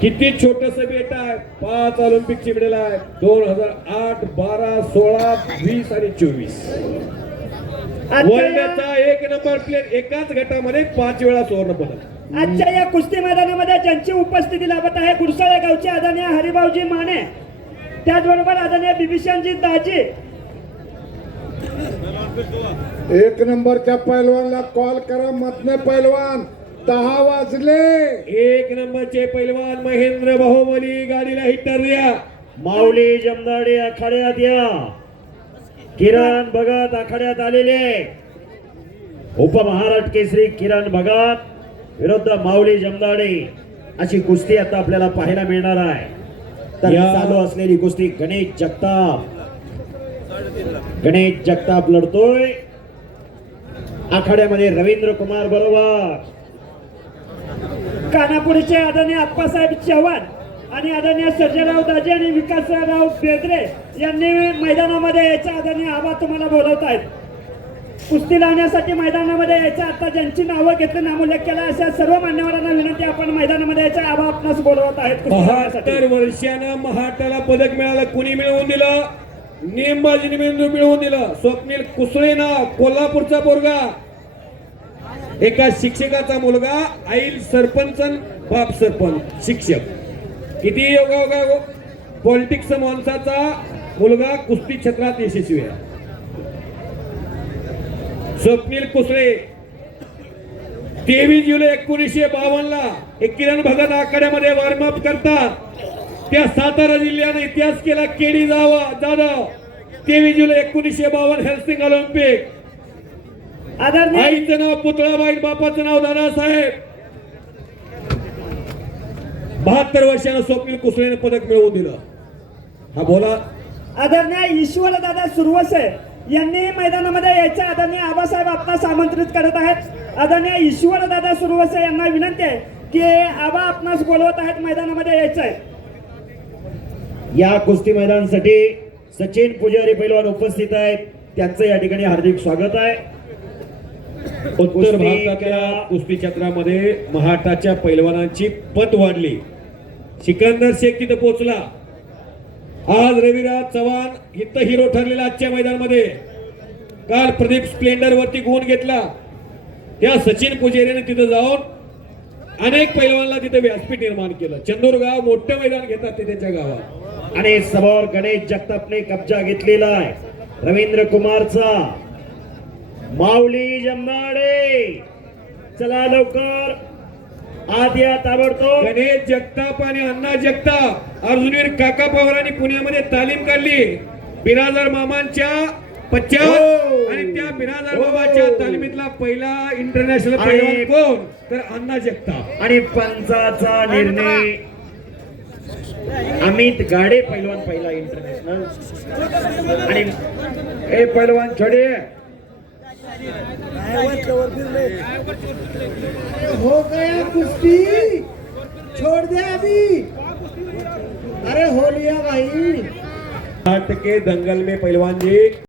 किती छोटस बेट आहे? पाच ऑलिम्पिकची मेडल आहे. दोन हजार आठ बारा सोळा वीस आणि चोवीस. आजच्या या- वर्ल्डचा एक नंबर प्लेअर एकाच गटामध्ये पाच वेळा सुवर्ण पदक. आजच्या या कुस्ती मैदानामध्ये ज्यांची उपस्थिती लाभत आहे गुरसाळ्या गावचे आदरणीय हरिभाऊजी माने. त्याचबरोबर आदरणीय बिभीषणजी दाजी. एक नंबरच्या पैलवानला कॉल करा मतने पैलवान. दहा वाजले. एक नंबरचे पैलवान महेंद्र बाहुबली गाडीला हिटर द्या. माऊली जमदाडे आखाड्यात या. किरण भगत आखाड्यात आलेले उपमहाराष्ट्र केसरी किरण भगत विरुद्ध माऊली जमदाडे. अशी कुस्ती आता आपल्याला पाहायला मिळणार आहे. तर चालू असलेली कुस्ती गणेश जगताप. गणेश जगताप लढतोय. आखाड्यामध्ये रवींद्र कुमार बरोबर. कानापुरीचे आदरणीय आप्पासाहेब चव्हाण आणि आदरणीय सर्जराव दाजी आणि विकासराव बेदरे यांनी मैदानामध्ये यायचा आदरणीय आबा तुम्हाला बोलवत आहेत. कुस्ती लावण्यासाठी मैदानामध्ये यायचं आता ज्यांची नावं घेतली नामोल्लेख केला अशा सर्व मान्यवरांना विनंती आपण मैदानामध्ये यायचं आबा आपणास बोलवत आहेत बहात्तर वर्षानं महाटाला पदक मिळालं कुणी मिळवून दिलं? नेमबाजीने मिळवून मिळवून दिलं. स्वप्नील कुसळे ना कोल्हापूरचा पोरगा. एका शिक्षकाचा मुलगा आईल सरपंच बाप सरपंच शिक्षक. किती योगा हो पॉलिटिक्स माणसाचा मुलगा कुस्ती क्षेत्रात यशस्वी आहे. स्वप्नील कुसळे. तेवीस जुलै एकोणीसशे बावन्न ला एक किरण भगत आखाड्यामध्ये वॉर्मअप करतात. त्या सातारा जिल्ह्याने इतिहास केला केडी जावा जाधव. तेवीस जुलै एकोणीसशे बावन्न हेल्सिंग ऑलिम्पिक आईचं नाव पुतळाबाई बापाचं नाव दादासाहेब. बहात्तर वर्षानं स्वप्नील कुसळेने पदक मिळवून दिलं. हा बोला. आदरणीय ईश्वर दादा सुरवसे यांनी मैदानामध्ये यायचं. आदरणीय आबासाहेब आपणास आमंत्रित करत आहेत. आदरणीय ईश्वर दादा सुरवसे यांना विनंती आहे की आबा आपणास बोलवत आहेत मैदानामध्ये यायचं आहे. या कुस्ती मैदानासाठी सचिन पुजारी पैलवान उपस्थित आहेत. त्यांचं या ठिकाणी हार्दिक स्वागत आहे. उत्तर भारतातल्या. कुस्ती क्षेत्रामध्ये महाटाच्या पैलवानांची पत वाढली. सिकंदर शेख तिथं पोहोचला. आज रविराज चव्हाण इथं हिरो ठरलेला आजच्या मैदानामध्ये. काल प्रदीप स्प्लेंडर वरती गुण घेतला. त्या सचिन पुजारीने तिथं जाऊन अनेक पैलवानला तिथे व्यासपीठ निर्माण केलं. चंदूरगाव मोठं मैदान घेतात ते त्यांच्या गावात. आणि समोर गणेश जगतापने कब्जा घेतलेला आहे. रवींद्र कुमारचा माऊली जमनाडे चला लवकर. आत या ताबडतोब. गणेश जगताप आणि अण्णा जगताप. अर्जुनवीर काका पवारांनी पुण्यामध्ये तालीम काढली. बिराजर मामांच्या पश्चात हो. आणि त्या बिराजर हो. मामाच्या तालमीतला पहिला इंटरनॅशनल पैलवान कोण? तर अण्णा जगताप. आणि पंचाचा निर्णय. अमित गाडे पैलवान पहिला इंटरनॅशनल आणि हे पैलवान छोडे. हो गया कुश्ती। छोड़ दे अभी। अरे हो लिया भाई। आठ के दंगल में पहलवान जी।